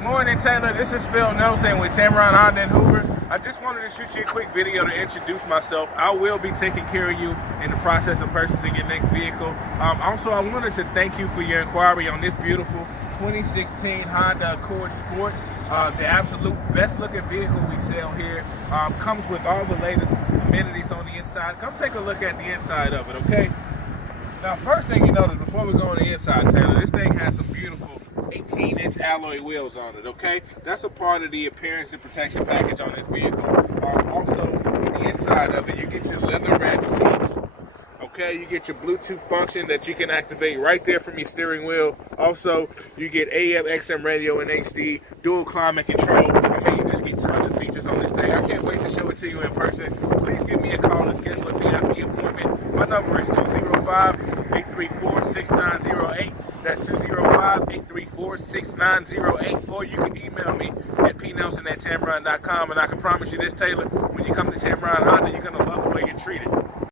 Morning, Taylor. This is Phil Nelson with Tameron and Hoover. I just wanted to shoot you a quick video to introduce myself. I will be taking care of you in the process of purchasing your next vehicle. Also, I wanted to thank you for your inquiry on this beautiful 2016 Honda Accord Sport. The absolute best looking vehicle we sell here. Comes with all the latest amenities on the inside. Come take a look at the inside of it, okay? Now, first thing you notice before we go on the inside, Taylor, this thing has some beautiful 18-inch alloy wheels on it, okay? That's a part of the appearance and protection package on this vehicle. Also, the inside of it, you get your leather-wrapped seats, okay? You get your Bluetooth function that you can activate right there from your steering wheel. Also, you get AM, XM radio, and HD, dual climate control. I mean, you just get tons of features on this thing. I can't wait to show it to you in person. Please give me a call and schedule a VIP appointment. My number is 205-834-6908. That's 205-834-6908. Or you can email me at pnelson@tameron.com. And I can promise you this, Taylor, when you come to Tameron Honda, you're going to love the way you're treated.